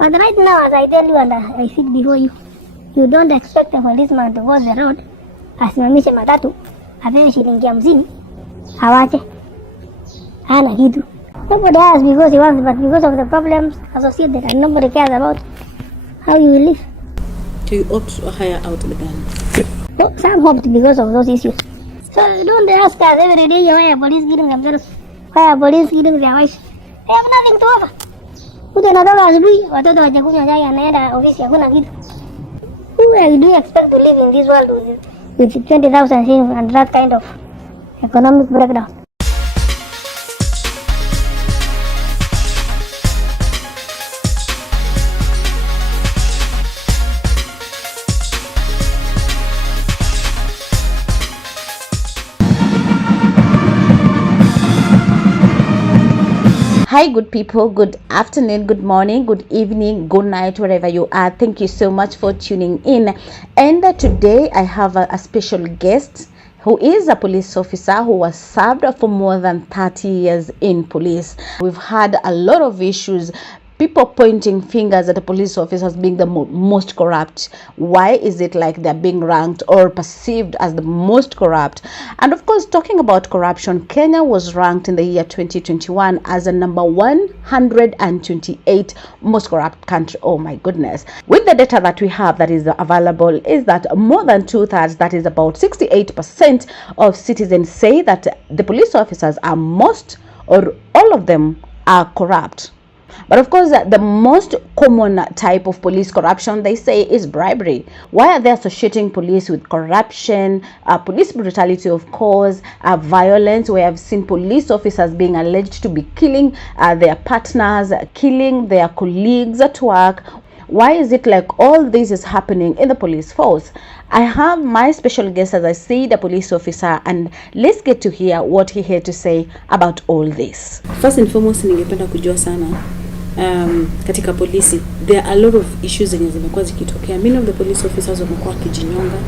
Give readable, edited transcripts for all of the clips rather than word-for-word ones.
But right now, as I tell you and I sit before you, you don't expect a policeman to cross the road, asimamishe matatu, apewe shilingi 50, awache. Hana kitu. Nobody asks because he wants, but because of the problems associated and nobody cares about how you will live. Do you opt to hire out the guns? No, some hoped because of those issues. So don't ask us every day why are police killing themselves, why are police killing their wives. They have nothing to offer. Mtu anatoka asubuhi, watoto wajakunywa chai, anaenda ofisi, hakuna kitu. Who do you expect to live in this world with 20,000 things and that kind of economic breakdown? Hi good people, good afternoon, good morning, good evening, good night, wherever you are. Thank you so much for tuning in. And today I have a special guest who is a police officer who was served for more than 30 years in police. We've had a lot of issues, people pointing fingers at the police officers being the most corrupt. Why is it like they're being ranked or perceived as the most corrupt? And of course, talking about corruption, Kenya was ranked in the year 2021 as the number 128 most corrupt country. Oh my goodness. With the data that we have that is available is that more than 2/3, that is about 68% of citizens say that the police officers are most or all of them are corrupt. But of course, the most common type of police corruption, they say, is bribery. Why are they associating police with corruption, police brutality, of course, violence? We have seen police officers being alleged to be killing their partners, killing their colleagues at work. Why is it like all this is happening in the police force? I have my special guest, as I said, a police officer, and let's get to hear what he had to say about all this. First and foremost, ningependa kujua sana katika polisi there are a lot of issues zenye zimekuwa zikitokea. Many of the police officers wamekuwa kijinyonga,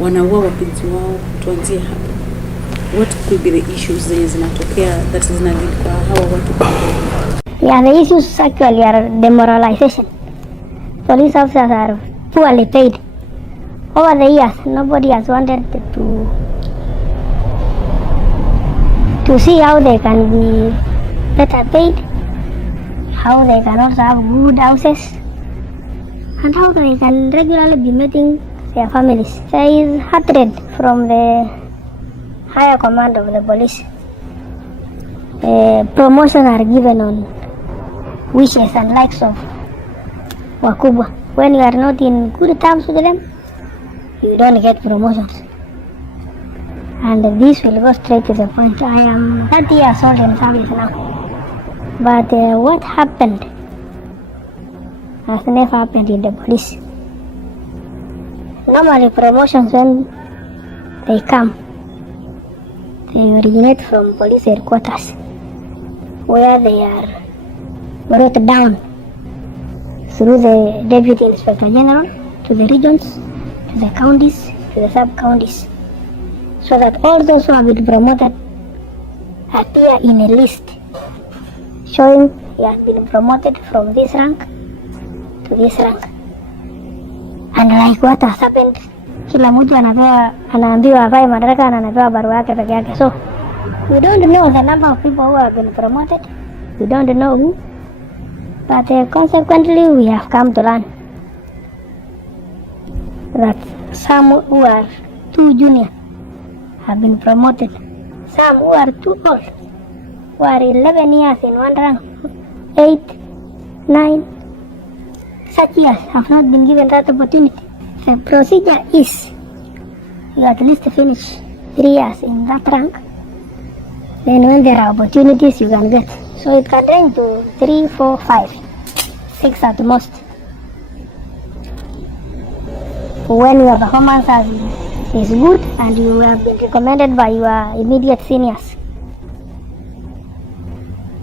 wanaua wapenzi wao. Tuanzie hapa. What could be the issues zenye zinatokea that is not kwa hawa watu? Yeah, the issues actually are demoralization. Police officers are poorly paid. Over the years, nobody has wanted to see how they can be better paid, how they can also have good houses, and how they can regularly be meeting their families. There is hatred from the higher command of the police. Promotions are given on wishes and likes of wakubwa. When you are not in good terms with them, you don't get promotions. And this will go straight to the point. I am 30 years old in service now. But what happened has never happened in the police. Normally promotions, when they come, they originate from police headquarters, where they are brought down through the Deputy Inspector General to the regions, to the counties, to the sub-counties, so that all those who have been promoted appear in a list showing he has been promoted from this rank to this rank. And like what has happened, kila mtu anaambiwa avae madaraka na anapewa barua yake peke yake. So we don't know the number of people who have been promoted, we don't know who, but consequently we have come to learn that some who are too junior have been promoted, some who are too old, who are 11 years in one rank, 8, 9, such years have not been given that opportunity. The procedure is you at least finish 3 years in that rank, then when there are opportunities you can get. So it can range to 3, 4, 5, 6 at most. When your performance is good and you have been recommended by your immediate seniors.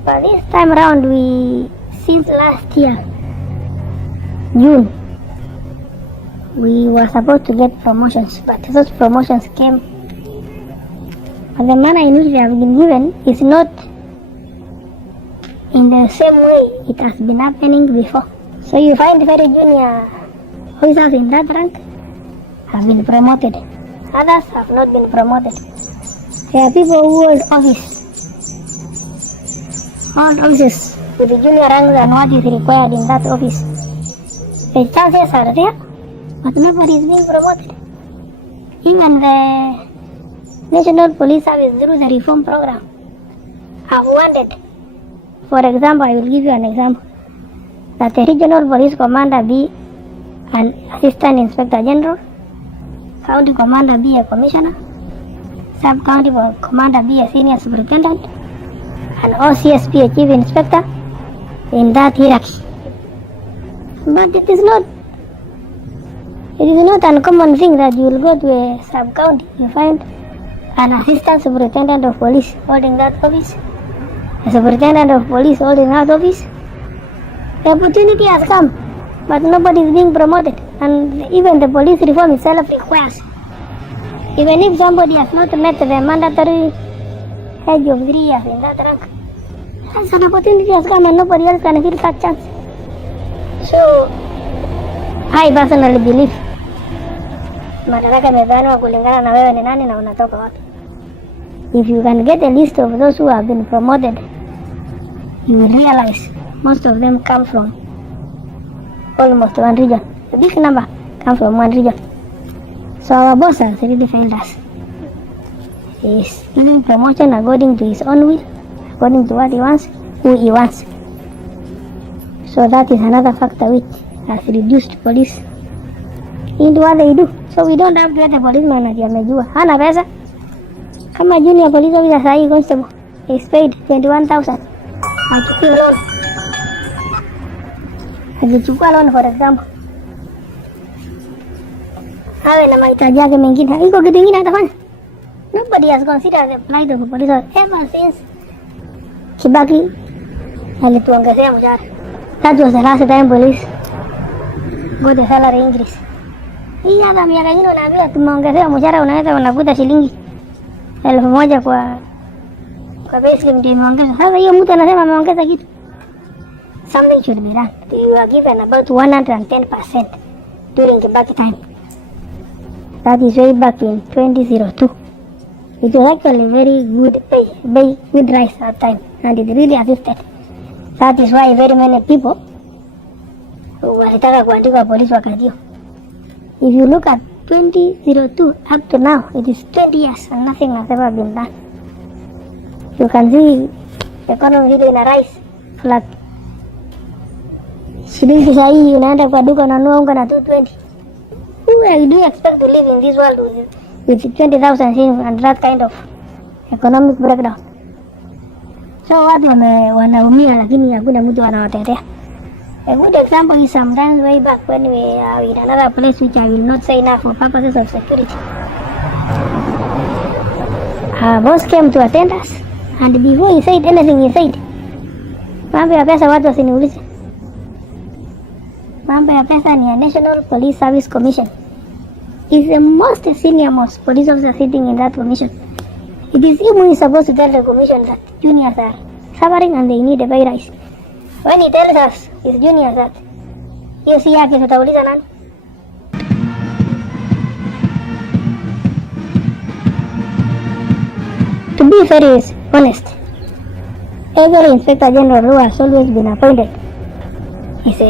But this time around, since last year, June, we were supposed to get promotions, but those promotions came. But the manner in which they have been given is not in the same way it has been happening before. So you find very junior officers in that rank have been promoted. Others have not been promoted. There are people who hold offices with the junior ranks and what is required in that office. The chances are there, but nobody is being promoted. Even the National Police Service through the reform program have wanted, for example, I will give you an example, that the regional police commander be an assistant inspector general, county commander be a commissioner, sub-county commander be a senior superintendent, and OCS be a chief inspector in that hierarchy. But it is not uncommon thing that you will go to a sub-county, you find an assistant superintendent of police holding that office, a superintendent of police holding that office. The opportunity has come, but nobody is being promoted, and even the police reform itself requires, even if somebody has not met the mandatory age of 3 years in that rank, as an opportunity has come and nobody else can fill that chance. So, I personally believe madaraka yamepeanwa kulingana na wewe ni nani na unatoka wapi. If you can get a list of those who have been promoted, you will realize most of them come from almost one region. A big number come from one region. So our boss has really failed us. He is giving promotion according to his own will, according to what he wants, who he wants. So that is another factor which has reduced police into what they do. So we don't have to get a policeman ati amejua hana pesa. Kama junior police officer sahi constable is paid 21,000. Akichukua loan for example, awe na mahitaji yake mengine, iko kitu kingine atafanya. Nobody has considered the plight of police ever since Kibaki alituongezea mshahara. That was the last time police got a salary increase. Hii hata miaka ingine unaambiwa tumeongezea mshahara, unaweza unakuta shilingi 1,000 kwa payslip ndio imeongezwa. Sasa hiyo mtu anasema ameongeza kitu. Something should be done. You are given about 110% during Kibaki time. That is way back in 2002. It was actually very good good rise at that time, and it really assisted. That is why very many people walitaka kuandikwa polisi wakati hiyo. If you look at 2002 up to now, it is 20 years and nothing has ever been done. You can see the economy really in a rise flat. Shilingi sahi unaenda kwa duka unanunua unga na 220. Who do you expect to live in this world with 20,000 and that kind of economic breakdown? So watu wanaumia lakini hakuna mtu anawatetea. A good example is sometimes way back when we are in another place which I will not say now for purposes of security. Our boss came to attend us, and before he said anything he said, mambo ya pesa watu wasiniulize. Mambo ya pesa ni ya National Police Service Commission. Is the most senior most police officer sitting in that commission. It is him who is supposed to tell the commission that juniors are suffering and they need a pay rise. When he tells us his juniors that, hiyo si yake, tutauliza nani? To be very honest, every inspector general who has always been appointed is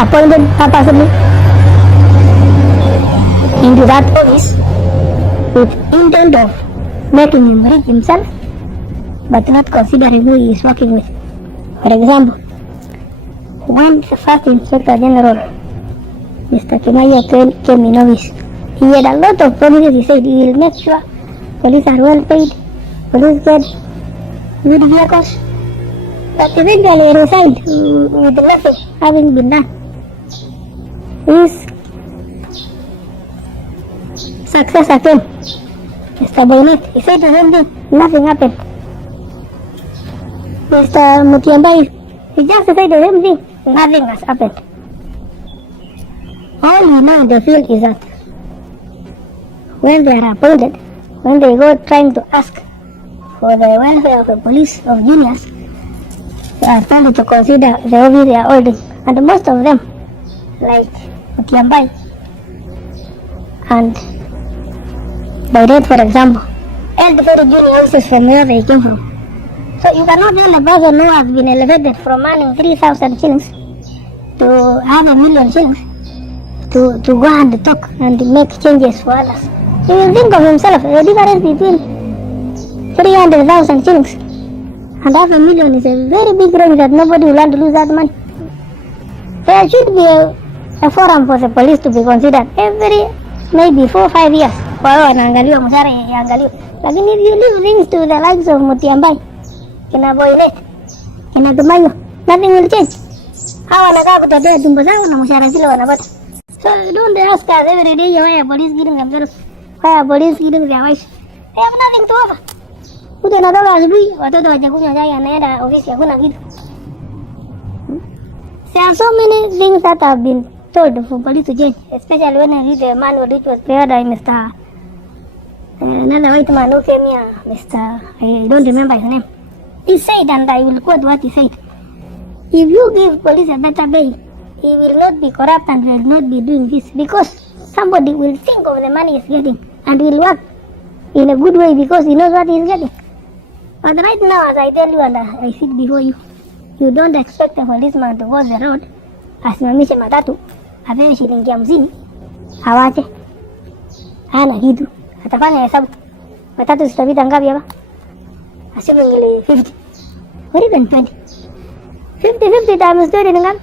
appointed purposely into that office with intent of making him rich himself, but not considering who he is working with. For example, when the first Inspector General, Mr. Kimaya, came in office, he had a lot of promises. He said he will make sure police are well paid, police get good vehicles, but eventually he resigned with nothing having been done. His successor came, Mr. Boynet. He said the same thing, nothing happened. Mr. Mutiambai, he just said the same thing, nothing has happened. All we know in the field is that when they are appointed, when they go trying to ask for the welfare of the police of juniors, they are starting to consider the office they are holding, and most of them, like Mutiambai and Bayret, for example, held very junior officers from where they came from. So you cannot tell a person who has been elevated from earning 3,000 shillings to have 1,000,000 shillings to go and talk and make changes for others. He will think of himself. The difference between 300,000 shillings and 500,000 is a very big range that nobody will want to lose that money. There should be a forum for the police to be considered every maybe 4 or 5 years. Wanaangaliwa mshahara iangaliwe. Lakini if you leave things to the likes of Mutiambai, kina Boylet, kina Tumayo, nothing will change. Hawa wanakaa kutetea tumbo zao na mshahara zile wanapata. So don't ask us every day why are police getting themselves, why are police getting their wives. They have nothing to offer. Mtu anatoka asubuhi, watoto wajakunywa chai, anaenda ofisi hakuna kitu. There are so many things that have been told for police to change, especially when I read the manual which was prepared by Mr. Another white man who came here, Mr. I don't remember his name. He said, and I will quote what he said, if you give police a better pay, he will not be corrupt and will not be doing this, because somebody will think of the money he's getting and will work in a good way because he knows what he's getting. But right now, as I tell you and I sit before you, you don't expect a policeman to go the road, asimamishe matatu, apewe shilingi 50, awache, hana kitu, atafanya hesabu, matatu zitapita ngapi hapa? Aseme ngile 50, or even 20. 50 times 20 ni ngapi?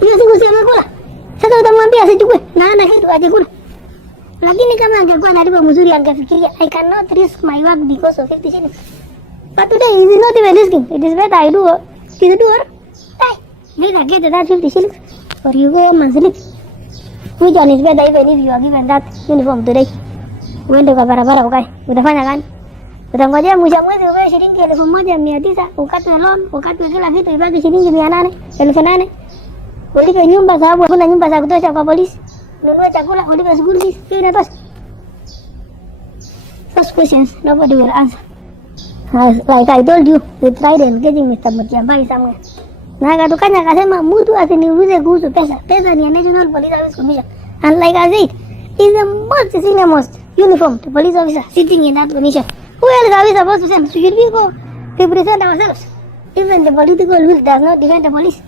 Hiyo siku si amekula. Sasa utamwambia asichukue na ana kitu ajikula. Lakini kama angekuwa analipa mzuri angefikiria I cannot risk my work because of 50 shillings. But today he is not even risking. It is better I do or die. Either get that 50 shillings or you go home and sleep. Which one is better even if you are given that uniform today? Uende kwa barabara ukae. Utafanya gani? Utangojea mwisho mwezi uwe shilingi 1,900 ukatwe loan, ukatwe kila kitu ibaki shilingi 800, 8,000. Ulipe nyumba sababu hakuna nyumba za kutosha kwa polisi. Ununue chakula, ulipe school fees, hiyo inatosha. Those questions nobody will answer. Like I told you, we tried engaging Mr. Mutiambai somewhere. Na akatukanya akasema mtu asiniulize kuhusu pesa. Pesa ni National Police Service Commission. And like I said, is the most senior most uniformed police officer sitting in that commission. Who else are we supposed to send? Should we go represent ourselves? Even the political will does not defend the police.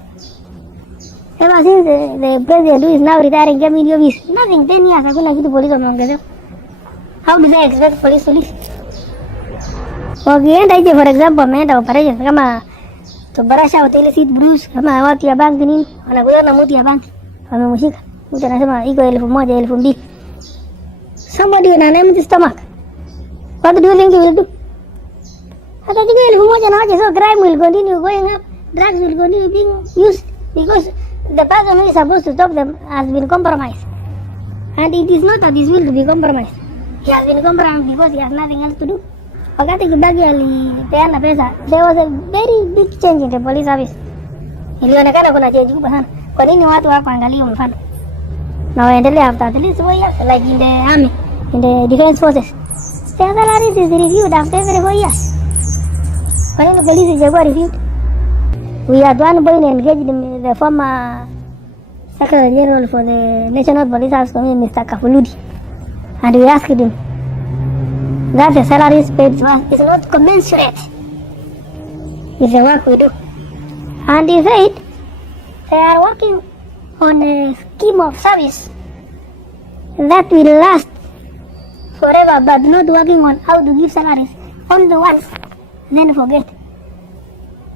Ever since the president who is now retiring came in the office, nothing, 10 years hakuna kitu polisi wameongezea. How do they expect police to live? Wakienda hije for example, wameenda operations kama tubarasha hotel seat bruise, kama watu ya bank nini, wanakuja na mtu ya bank, wamemshika. Mtu anasema iko 1,000, 2,000. Somebody with an empty stomach. What do you think he will do? Hata kika 1,000 na waje, so crime will continue going up, drugs will continue being used because the person who is supposed to stop them has been compromised. And it is not at his will to be compromised. He has been compromised because he has nothing else to do. Wakati Kibaki alipeana pesa, there was a very big change in the police service. Ilionekana kuna change kubwa sana. Kwa nini watu hapa angalia mfano? Na waendelea after at least 4 years, like in the army, in the defense forces. Their salaries is reviewed after every 4 years. Kwa nini police ijakuwa reviewed? We had one boy engaged the former Secretary General for the National Police Service Commission, Mr. Kafuludi, and we asked him that the salaries paid to us is not commensurate with the work we do. And he said they are working on a scheme of service that will last forever, but not working on how to give salaries only once, then forget.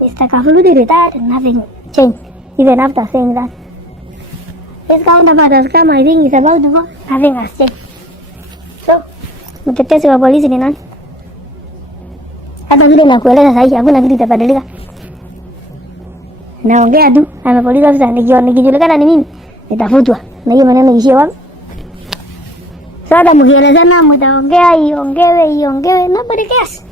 Mr. Kafuludi retired and nothing changed, even after saying that. His counterpart has come, I think he's about to go, nothing has changed. So, mtetesi wa polisi ni nani? Hata vile nakueleza sahihi, hakuna kitu itabadilika. Naongea tu, ama police officer, nikijulikana ni mimi, nitafutwa. Na hiyo maneno ishie wapi? So, hata mkielezana, mtaongea, iongewe, nobody cares.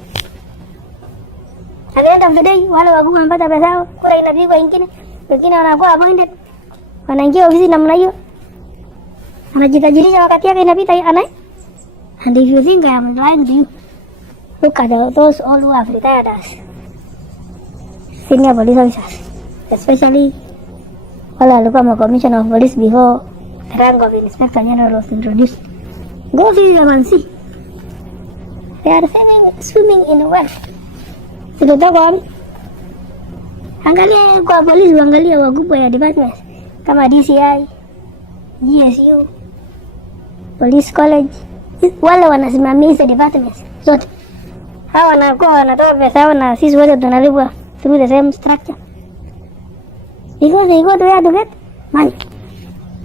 At the end of the day, wale wakubwa wamepata pesa yao, kura inapigwa ingine, wengine wanakuwa appointed, wanaingia ofisi namna hiyo, anajitajirisha wakati yake inapita anaye. And if you think I am lying to you, look at those all who have retired as senior police officers, especially wale walikuwa commissioner of police before the rank of inspector general was introduced. Go see them and see. They are swimming in wealth. Sikutoka wapi? Angalia kwa polisi, angalia wakubwa ya departments kama DCI, GSU, Police College, wale wanasimamia hizo departments zote. Hawa wanakuwa wanatoa pesa yao na sisi wote tunalipwa through the same structure. Because they go to where to get money.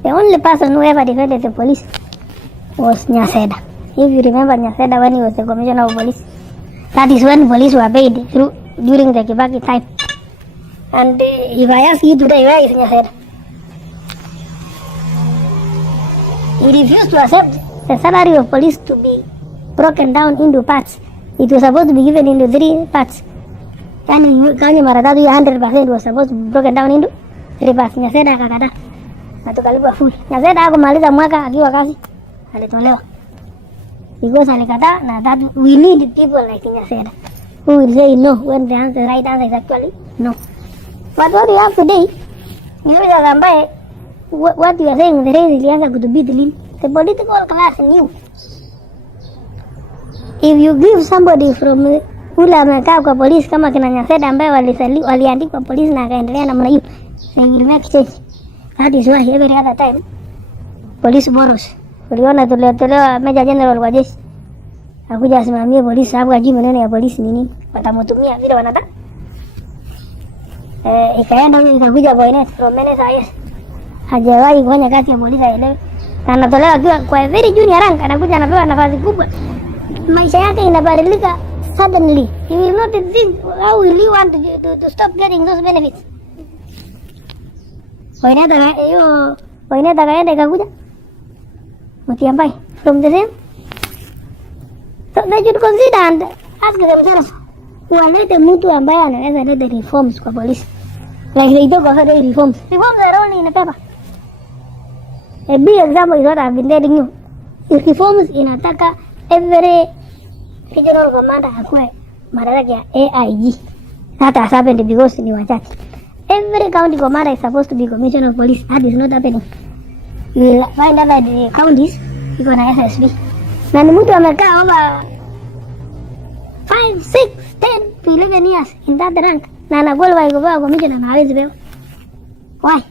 The only person who ever defended the police was Nyaseda. If you remember Nyaseda when he was the commissioner of police, that is when police were paid through during the Kibaki time. And if I ask you today, where is Nyaseda? He refused to accept the salary of police to be broken down into parts. It was supposed to be given into 3 parts. And kanya mara tatu ya 100% was supposed to be broken down into 3 parts. Nyaseda akakataa. Na tukalipwa full. Nyaseda hakumaliza mwaka akiwa kazi, alitolewa. Because alikataa, na that we need people like Nyaseda who will say no when the right answer is actually no. But what you have today, ni yule ambaye what you are saying, the race ilianza kudhibiti lini? The political class knew. If you give somebody from ule amekaa kwa polisi kama kina Nyaseda ambaye waliandikwa polisi na akaendelea namna hiyo, they will make change. That is why every other time police borrows. Uliona tuliotolewa Major General kwa jeshi akuja asimamie polisi, sababu ajui maneno ya polisi ni nini, watamutumia vile wanataka. Ikaenda huyo ikakuja Boynet from NSIS, hajawahi kufanya kazi ya polisi aelewe, na anatolewa akiwa kwa very junior rank, anakuja anapewa nafasi kubwa, maisha yake inabadilika suddenly. You will not think how will you want to stop getting those benefits. Boynet akaenda ikakuja Mutiambai from the same. So they should consider and ask themselves, walete mtu ambaye anaweza leta reforms kwa polisi. Like they talk about reforms. Reforms are only in a paper. A big example is what I've been telling you. If reforms inataka every regional commander akue madaraka ya AIG. That has happened because ni wachache. Every county commander is supposed to be commissioner of police. That is not happening. You will find out that the counties iko na SSB. Na ni mtu amekaa over 5, 6, 10 to 11 years in that rank. Na anakuwa kupewa commissioner na hawezi pewa. Why?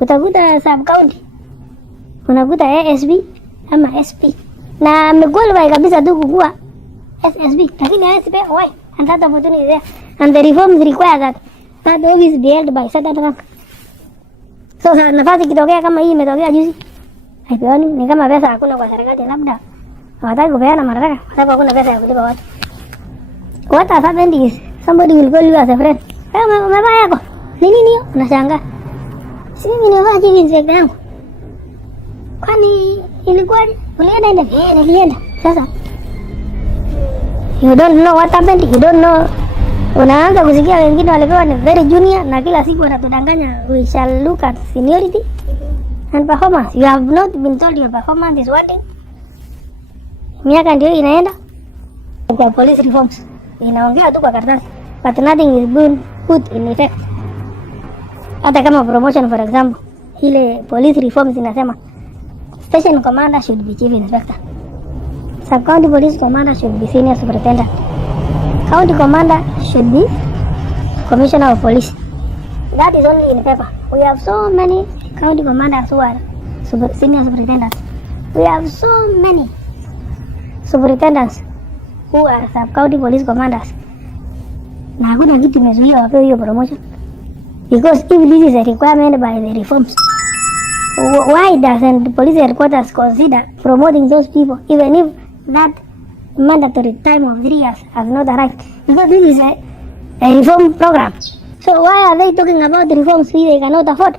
Utakuta sub county, unakuta ASB ama SP. Na amequalify kabisa tu kukua SSB, lakini hawezi pewa. Why? And that opportunity is there. And the reforms require that office be held by certain rank. So nafasi kitokea kama hii imetokea juzi, haipeani. Ni kama pesa hakuna kwa serikali, labda hawataki kupeana madaraka kwa sababu hakuna pesa ya kulipa watu. What has happened is somebody will call you as a friend. Umevaa yako ni nini hiyo? Unashangaa, si mimi nimevaa hivi inspector yangu, kwani ilikuwaje? Ulienda ile? Nilienda. Sasa you don't know what happened, you don't know. Unaanza kusikia wengine walipewa ni very junior na kila siku wanatudanganya we shall look at seniority and performance. You have not been told your performance is working. Miaka ndio inaenda kwa police reforms, inaongea tu kwa karatasi, but nothing is being put in effect. Hata kama promotion for example, ile police reforms inasema station commander should be chief inspector, sub county police commander should be senior superintendent, county commander should be commissioner of police. That is only in paper. We have so many county commanders who are senior superintendents. We have so many superintendents who are sub-county police commanders. Na hakuna kitu imezuia wapewe hiyo promotion. Because if this is a requirement by the reforms, why doesn't the police headquarters consider promoting those people even if that mandatory time of 3 years has not arrived? Because this is a reform program. So why are they talking about the reforms which they cannot afford?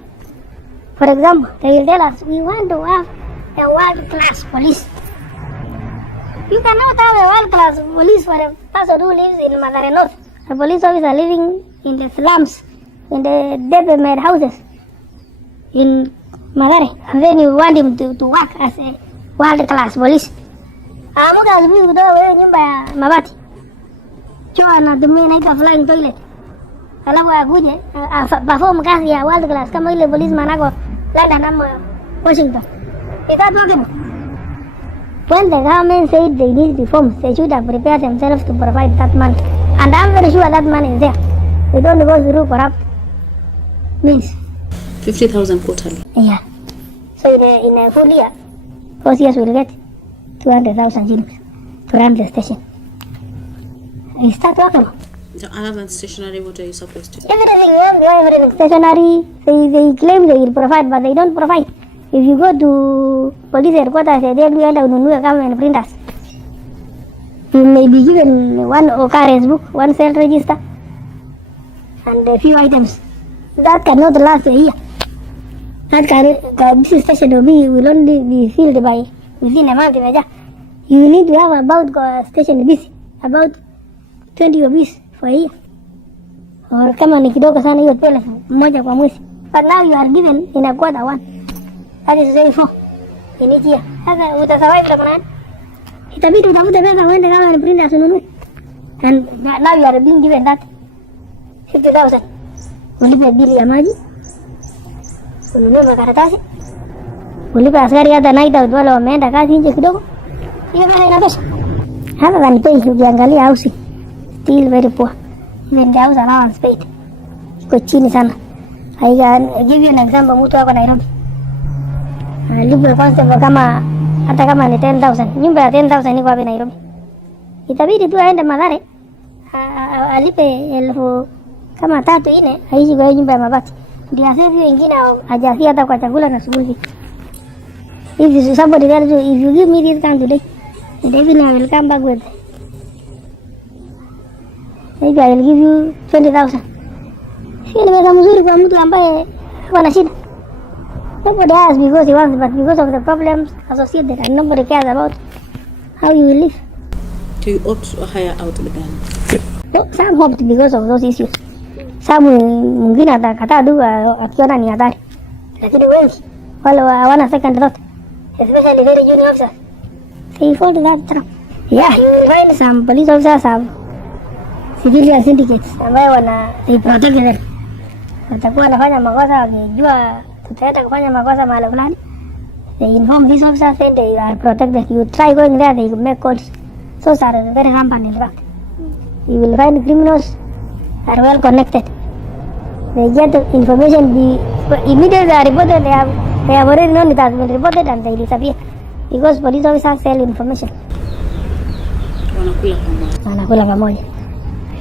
For example, they will tell us we want to have a world-class police. You cannot have a world-class police for a person who lives in Mathare North. A police officer living in the slums, in the debt-made houses in Mathare. And then you want him to work as a world-class police. Amuka asubuhi kutoka wewe nyumba ya mabati. Choo anatumia inaitwa flying toilet. Alafu akuje perform kazi ya world class kama ile policeman ako London ama Washington. Is that workable? When the government said they need reforms, they should have prepared themselves to provide that money. And I'm very sure that money is there. They don't go through corrupt means. 50,000 quarterly. Yeah. So in a full year, OCS will get 200,000 shillings to run the station. Is that workable? So other than stationary, what are you supposed to do? Everything stationary. They claim they will provide, but they don't provide. If you go to police headquarters, they tell you enda ununue government printers. You may be given one occurrence book, one cell register, and a few items. That cannot last a year. That this station will only be filled by within a month. You need to have about station busy, about 20 rupees for a year. Or kama ni kidogo sana hiyo pele moja kwa mwezi. But now you are given in a quarter one. That is very full. In each year. Sasa utasurvive la kuna. Itabidi utafute pesa uende kama ni printers ununue. And now you are being given that 50,000. Ulipe bili ya maji. Ununue makaratasi. Ulipe askari hata night out wale wameenda kazi nje kidogo. Hiyo pesa inatosha. Hata than pay ukiangalia house still very poor. Even the house allowance paid iko chini sana. I can give you an example. Mtu wako Nairobi alipe constable kama hata kama ni 10,000, nyumba ya 10,000 iko hapa Nairobi, itabidi tu aende Mathare alipe elfu kama 3-4 aishi kwa nyumba ya mabati, ndio asisi wengine hajasia hata kwa chakula na shughuli. If somebody tells you, if you give me this gun today, definitely I will come back with, maybe I will give you 20,000. Sio ni pesa mzuri kwa mtu ambaye ana shida. Nobody asks because he wants, but because of the problems associated, and nobody cares about how you will live. Do you opt to hire out the gun? No, some hoped because of those issues. Some mwingine atakataa tu akiona ni hatari, lakini wengi wale hawana second thought, especially very junior officers. They fall to that trap. Yeah, you will find some police officers have civilian syndicates ambayo they protect them. Watakuwa wanafanya makosa wakijua tutaenda kufanya makosa mahali fulani. They inform these officers and they are protected. You try going there, they make calls. So are very rampant in fact. You will find criminals are well connected. They get information, immediately they are reported, they have already known it has been reported and they disappear. Because police officers sell information. Wanakula pamoja.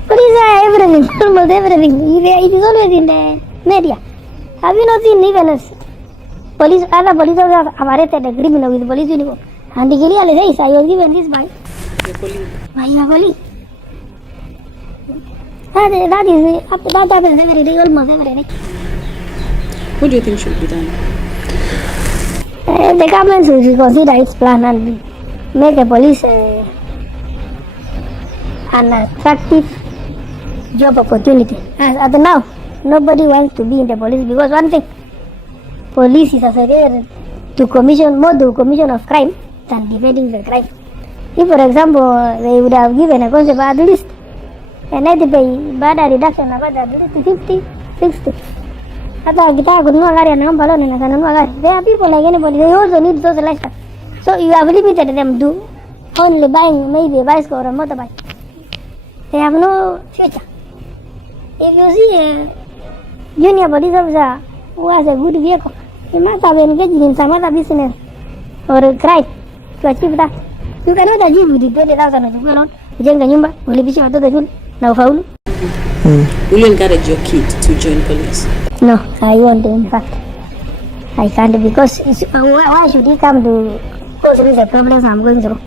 Police are everything, almost everything. It is always in the media. Have you not seen even other police officers have arrested a criminal with police uniform? And he clearly says, I was given this by your colleague. By your colleague. That happens every day, almost every day. What do you think should be done? The government should reconsider its plan and make the police an attractive job opportunity. As now, nobody wants to be in the police because one thing, police is associated to commission of crime than defending the crime. If, for example, they would have given a constable at least a net pay baada reduction about at least 50, 60. Hata akitaka kununua gari anaomba loan na kanunua gari. There are people like anybody, they also need social lifestyle. So you have limited them to only buying maybe a bicycle or a motorbike. They have no future. If you see a junior police officer who has a good vehicle, he must have engaged in some other business or a crime to achieve that. You cannot achieve with 20,000 uchukue loan, ujenge nyumba, ulipishe watoto shule na ufaulu. Will you encourage your kid to join police? No, I won't. In fact, I can't because why should he come to go through the problems I'm going through?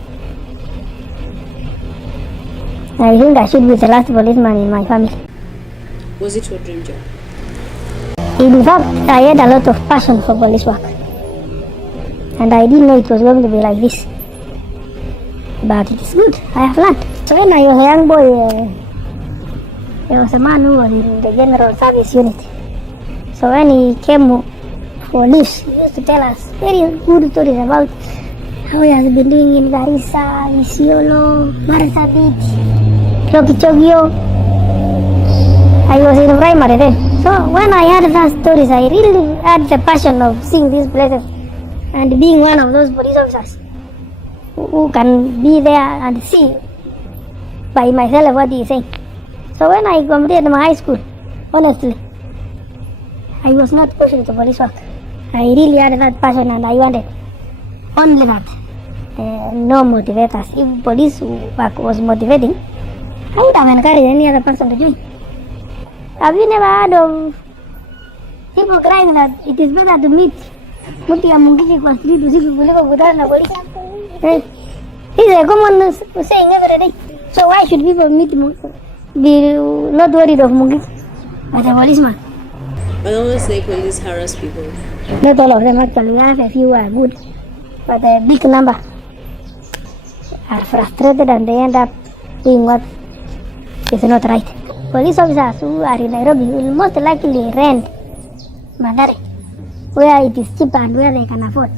I think I should be the last policeman in my family. Was it your dream job? In fact, I had a lot of passion for police work, and I didn't know it was going to be like this. But it is good. I have learned. So when I was a young boy, there was a man who was in the general service unit. So when he came for leaves, he used to tell us very good stories about how he has been doing in Garissa, Isiolo, Marsabit, Lokichogio. I was in primary then. So when I heard those stories, I really had the passion of seeing these places and being one of those police officers who can be there and see by myself what he is saying. So when I completed my high school, honestly, I was not pushing to police work. I really had that passion and I wanted only that. No motivators. If police work was motivating, I would have encouraged any other person to join. Have you never heard of people crying that it is better to meet mtu ya Mungiki kwa street usiku kuliko kukutana na polisi? This is a common saying every day. So why should people be not worried of Mungiki as a policeman? I always say police harass people. Not all of them actually. We have a few who are good, but a big number are frustrated and they end up doing what is not right. Police officers who are in Nairobi will most likely rent Madari, where it is cheaper and where they can afford.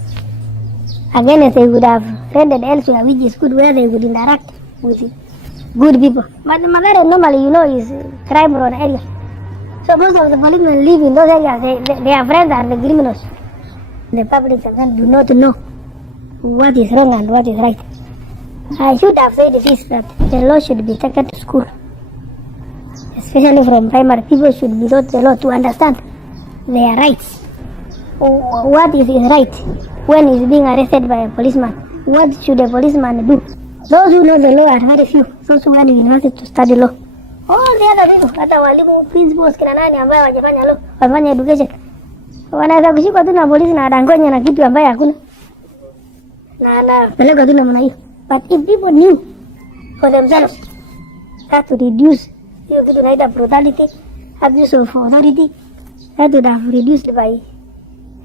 Again, if they would have rented elsewhere, which is good, where they would interact with good people. But Madari normally, is crime-prone area. So most of the policemen live in those areas. Their friends are the criminals. The public do not know what is wrong and what is right. I should have said this, that the law should be taken to school. Especially from primary, people should be taught the law to understand their rights. What is right when he's being arrested by a policeman? What should a policeman do? Those who know the law are very few. Those who went to university to study law. All the other people, hata walimu, principals, kina nani ambayo wajafanya law, wafanya education, wanaweza kushikwa tu na polisi na adangonya na kitu ambayo hakuna. Na anapelekwa tu namna hiyo. But if people knew for themselves that to reduce hiyo kitu naita brutality, abuse of authority, that would have reduced by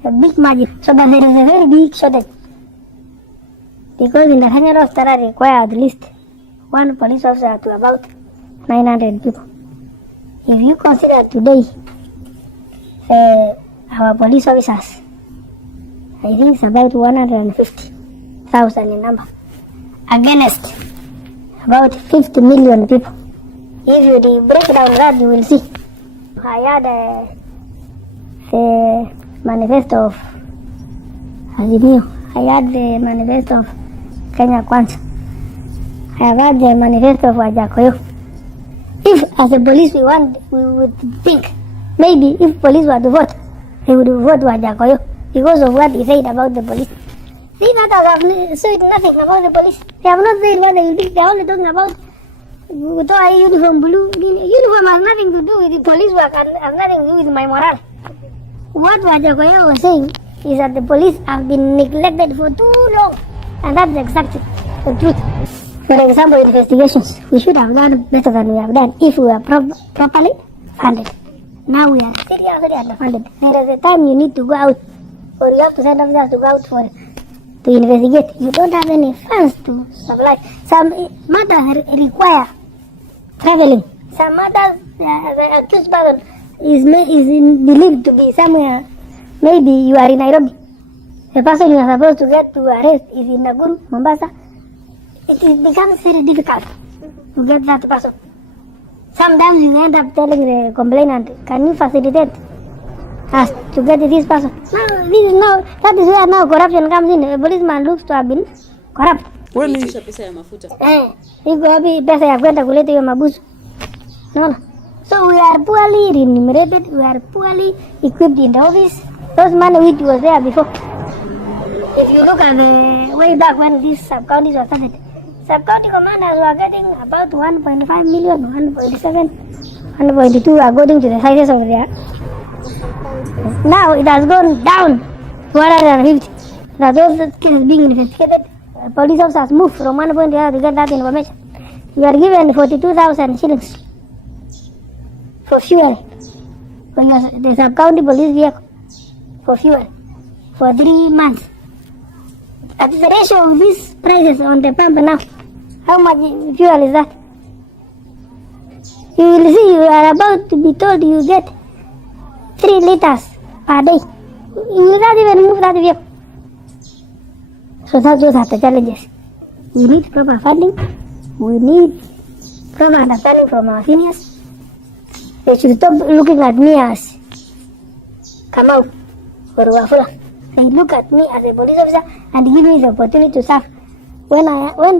a big margin. So that there is a very big shortage. Because in the Kenya law require at least one police officer to about 900 people. If you consider today our police officers, I think it's about 150,000 in number, against about 50 million people. If you break down that, you will see. I had the manifesto of Azimio. I had the manifesto of Kenya Kwanza. I have had the manifesto of Wajakoyo. If as a police we would think, maybe if police were to vote, they would vote Wajakoyo because of what he said about the police. See, others have said nothing about the police. They have not said what they will do. They are only talking about uniform blue. Uniform has nothing to do with the police work and has nothing to do with my morale. What Wajakoyo was saying is that the police have been neglected for too long, and that's exactly the truth. For example, investigations, we should have done better than we have done if we were properly funded. Now we are seriously underfunded. There is a time you need to go out, or you have to send officers to go out to investigate. You don't have any funds to supply. Some matters require traveling. Some matters, the accused person is believed to be somewhere. Maybe you are in Nairobi. The person you are supposed to get to arrest is in Nakuru, Mombasa. It becomes very difficult to get that person. Sometimes you end up telling the complainant, can you facilitate us to get this person? That is where now corruption comes in. A policeman looks to have been corrupt. Pesa ya mafuta. Iko wapi pesa ya kwenda kuleta hiyo mabusu? No. So we are poorly remunerated, we are poorly equipped in the office. Those money which was there before. If you look at the way back when these sub-counties were started, sub-county commanders were getting about 1.5 million, 1.7, 1.2 according to the sizes of their. Now it has gone down to 150. Now those cases being investigated, police officers move from one point to the other to get that information. You are given 42,000 shillings for fuel when the sub-county police vehicle for fuel for 3 months. At the ratio of these prices on the pump now, how much fuel is that? You will see you are about to be told you get 3 liters per day. You will not even move that vehicle. So those are the challenges. We need proper funding. We need proper understanding from our seniors. They should stop looking at me as Kamau or Wafula. They look at me as a police officer and give me the opportunity to serve. When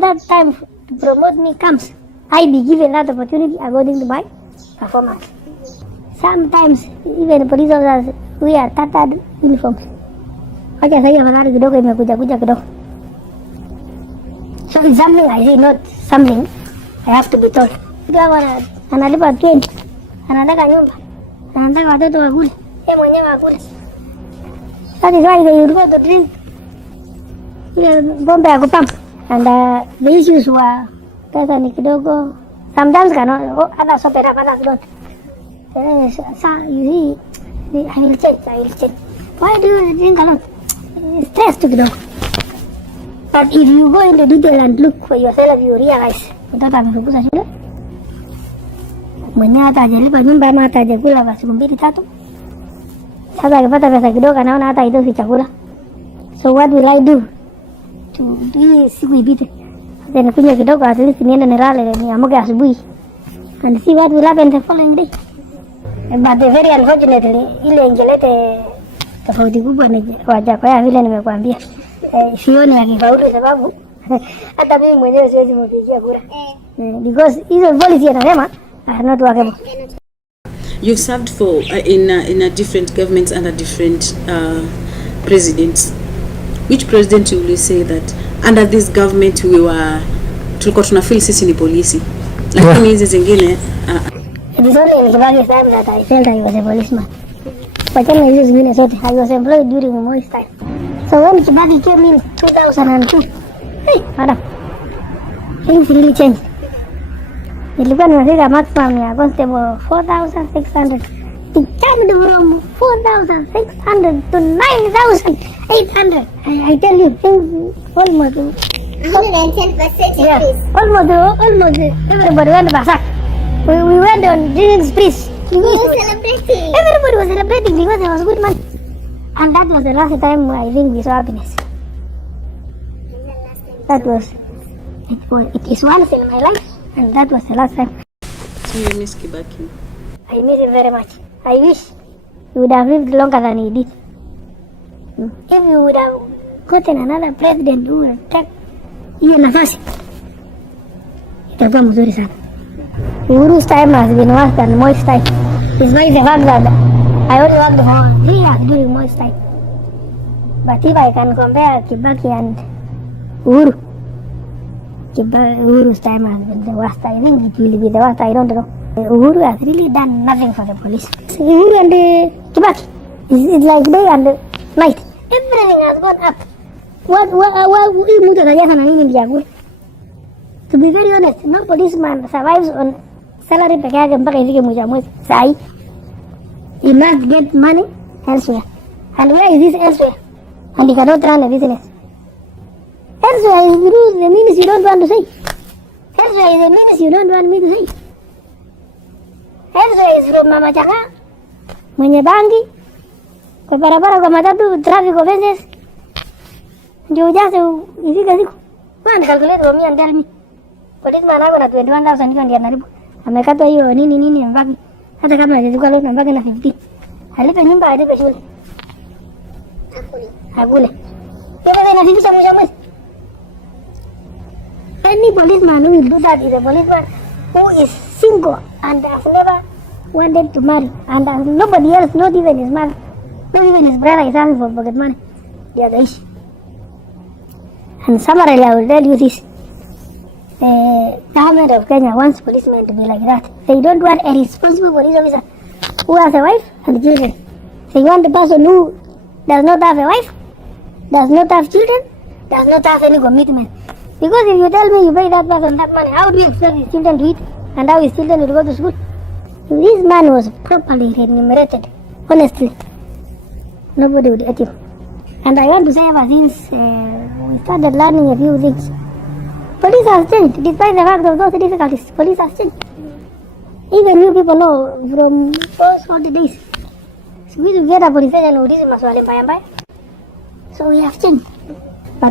that time to promote me comes, I be given that opportunity according to my performance. Sometimes even police officers wear tattered uniforms. Wacha sasa afadhali kidogo imekuja kidogo. So it's something I say, not something I have to be told. Kama analipa 20, anataka nyumba, anataka watoto wakule, yeye mwenyewe akule. That is why they go to drink bombe ya kupamp. And the issues were pesa ni kidogo. Sometimes cannot, others stop it up, others don't. You see, I will change. Why do you drink a lot? Stress to kidogo. But if you go into detail and look for yourself, you realize mtoto amefukuza shule, mwenyewe hata hajalipa nyumba ama hata hajakula kwa siku 2-3. Sasa akipata pesa kidogo anaona hata haitoshi chakula. So what will I do to hii siku ipite? Then kunywa kidogo, at least niende nilale niamke asubuhi and see what will happen the following day. But very unfortunately ile ingelete tofauti kubwa ni Wajakoya vile nimekuambia. Sioni akifaulu sababu hata mimi mwenyewe siwezi mpigia kura. Because hizo policy anasema are not workable. You served for in a different governments under different presidents. Which president will you say that under this government tulikuwa tunafeel sisi ni polisi, lakini hizi zingine it is only in Kibaki's time that I felt I was a policeman. But then I was employed during Moi's time. So when Kibaki came in 2002, hey, madam, things really changed. Nilikuwa nimefika maximum ya constable 4,600. It jumped from 4,600 to 9,800. I tell you, things almost 110% yeah, increase. almost everybody went back. We went on drinking sprees. We were celebrating. Everybody was celebrating because there was good money. And that was the last time I think we saw happiness. It is once in my life, and that was the last time. So you miss Kibaki? I miss him very much. I wish he would have lived longer than he did. If you would have gotten another president who would take hiyo nafasi, itakuwa mzuri sana. Uhuru's time has been worse than Moi's time. Despite the fact that I only worked for 3 years during Moi's time. But if I can compare Kibaki and Uhuru, Uhuru's time has been the worst. I think it will be the worst. I don't know. Uhuru has really done nothing for the police. Uhuru and Kibaki, it's like day and night. Everything has gone up. To be very honest, no policeman survives on salary peke yake mpaka ifike mwisho wa mwezi. Sahi, he must get money elsewhere. And where is this elsewhere? And he cannot run a business. Elsewhere is the means you don't want to say. Elsewhere is the means you don't want me to say. Elsewhere is from Mama Chaka, mwenye bangi, kwa barabara, kwa matatu, traffic offenses. Ndio ujaze ifika siku. Bwana calculate for me and tell me. Policeman ako na 21,000 hiyo ndiye analipa. Amekata hiyo nini mbaki. Hata kama hajachukua loan mbaki na 50. Alipe nyumba, alipe shule. Hakuna. Kama inafikisha mwisho mwezi. Any policeman who will do that is a policeman who is single and has never wanted to marry, and has nobody else, not even his mother, not even his brother is asking for pocket money. The other issue. And summarily, I will tell you this. The government of Kenya wants policemen to be like that. They don't want a responsible police officer who has a wife and children. They want a person who does not have a wife, does not have children, does not have any commitment. Because if you tell me you pay that person that money, how do you expect his children to eat and how his children will go to school? If this man was properly remunerated, honestly, nobody would hate him. And I want to say ever since we started learning a few things, police has changed. Despite the fact of those difficulties, police has changed. Even you people know from those old days, so we used to get a police station who did maswali mbaya mbaya. So we have changed. But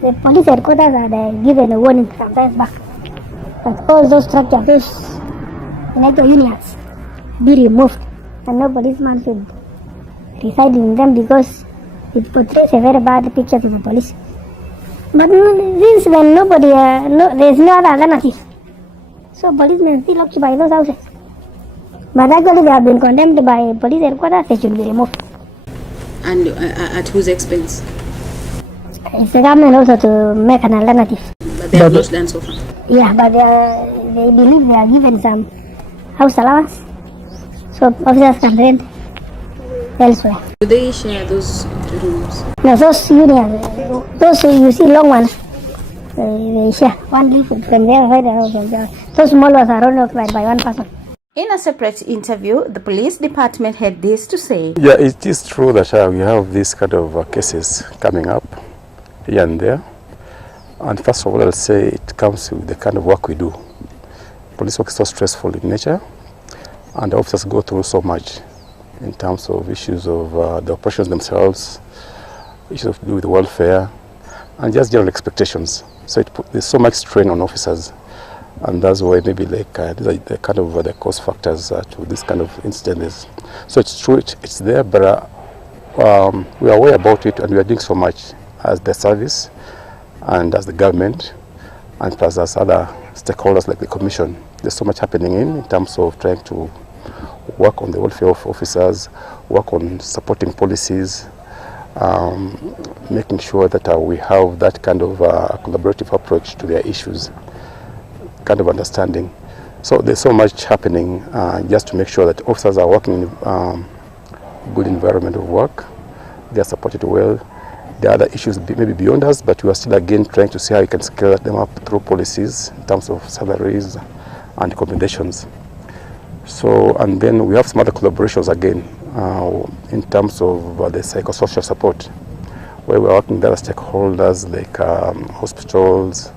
the police headquarters had given a warning some times back that all those structures, those NATO unions, be removed, and no policeman should reside in them because it portrays a very bad picture to the police. But since then nobody, there's no other alternative, so policemen still occupy those houses. But actually they have been condemned by police headquarters, they should be removed. And at whose expense? It's the government also to make an alternative. But they have not done so far. Yeah, but they believe they are given some house allowance, so officers can rent elsewhere. Do they share those rooms? No, those unions, those you see long ones, they share. One live from there, right there, from there. Those small ones are only occupied by one person. In a separate interview, the police department had this to say. Yeah, it is true that we have these kind of cases coming up here and there. And first of all, I'll say it comes with the kind of work we do. Police work is so stressful in nature, and the officers go through so much in terms of issues of the operations themselves, issues to do with welfare, and just general expectations. So there's so much strain on officers. And that's why maybe like these are the kind of the cause factors to this kind of incidents. So it's true, it's there, but we are aware about it, and we are doing so much as the service and as the government, and plus as other stakeholders like the commission. There's so much happening in terms of trying to work on the welfare of officers, work on supporting policies, making sure that we have that kind of collaborative approach to their issues, kind of understanding. So there's so much happening just to make sure that officers are working in a good environment of work, they are supported well. There are other issues maybe beyond us, but we are still again trying to see how we can scale them up through policies in terms of salaries and accommodations. So, and then we have some other collaborations again in terms of the psychosocial support, where we're working with other stakeholders like hospitals,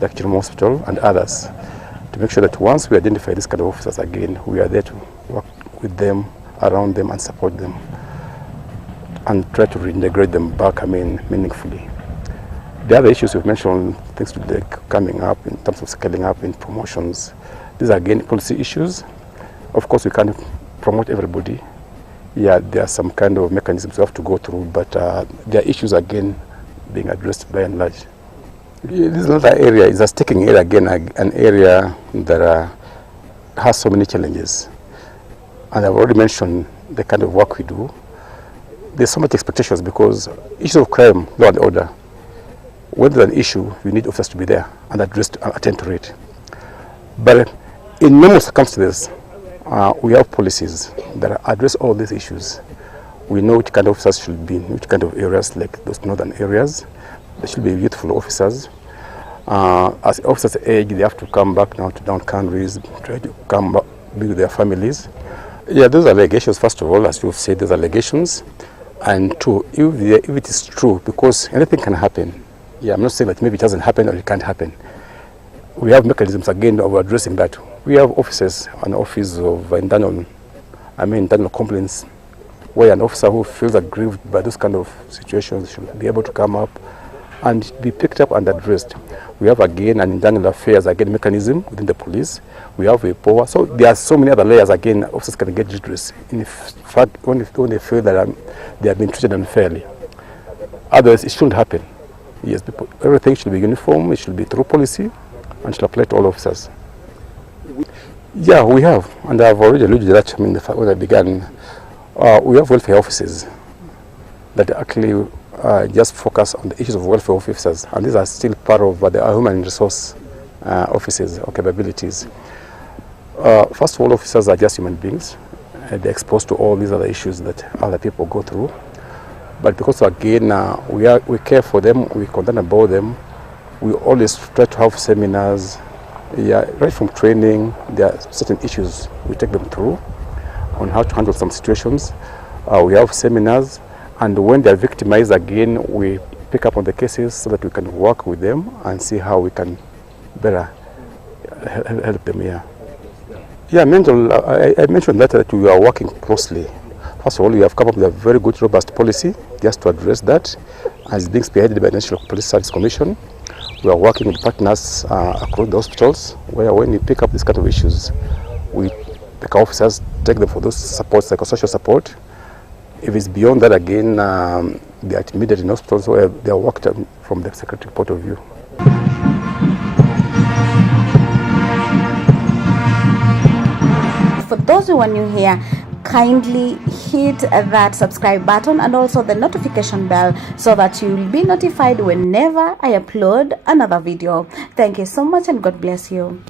like Children's Hospital and others, to make sure that once we identify these kind of officers again, we are there to work with them, around them, and support them, and try to reintegrate them back, meaningfully. The other issues we've mentioned, things to like coming up in terms of scaling up in promotions, these are again policy issues. Of course, we can't promote everybody. Yeah, there are some kind of mechanisms we have to go through, but there are issues again being addressed by and large. This is another area, it's a sticking area again, an area that has so many challenges. And I've already mentioned the kind of work we do. There's so much expectations because issues of crime, law and order, when there's an issue, we need officers to be there and attend to it. But in normal circumstances, we have policies that address all these issues. We know which kind of officers should be in which kind of areas, like those northern areas. They should be youthful officers. As officers age, they have to come back now to down countries, try to come back, be with their families. Yeah, those are allegations, first of all, as you've said, those allegations. And two, if it is true, because anything can happen. Yeah, I'm not saying that maybe it doesn't happen or it can't happen. We have mechanisms again of addressing that. We have offices, an office of internal complaints, where an officer who feels aggrieved by those kind of situations should be able to come up and be picked up and addressed. We have again an internal affairs mechanism within the police. We have a power. So there are so many other layers again officers can get redress. In fact, when they feel that they have been treated unfairly. Otherwise, it shouldn't happen. Yes, everything should be uniform. It should be through policy and should apply to all officers. Yeah, we have, and I've already alluded to that. When I began, we have welfare offices that actually just focus on the issues of welfare officers, and these are still part of the human resource offices or capabilities. First of all, officers are just human beings. They're exposed to all these other issues that other people go through. But because again, we care for them, we concern about them, we always try to have seminars. Yeah, right from training, there are certain issues we take them through on how to handle some situations. We have seminars, and when they are victimized again, we pick up on the cases so that we can work with them and see how we can better help them here. Yeah, I mentioned that we are working closely. First of all, we have come up with a very good, robust policy just to address that. is being spearheaded by the National Police Service Commission. We are working with partners across the hospitals, where when we pick up this kind of issues, we take our officers, take them for those supports, psychosocial support. If it's beyond that, again, they are admitted in hospitals where they are worked from the security point of view. For those who are new here, kindly hit that subscribe button and also the notification bell so that you'll be notified whenever I upload another video. Thank you so much and God bless you.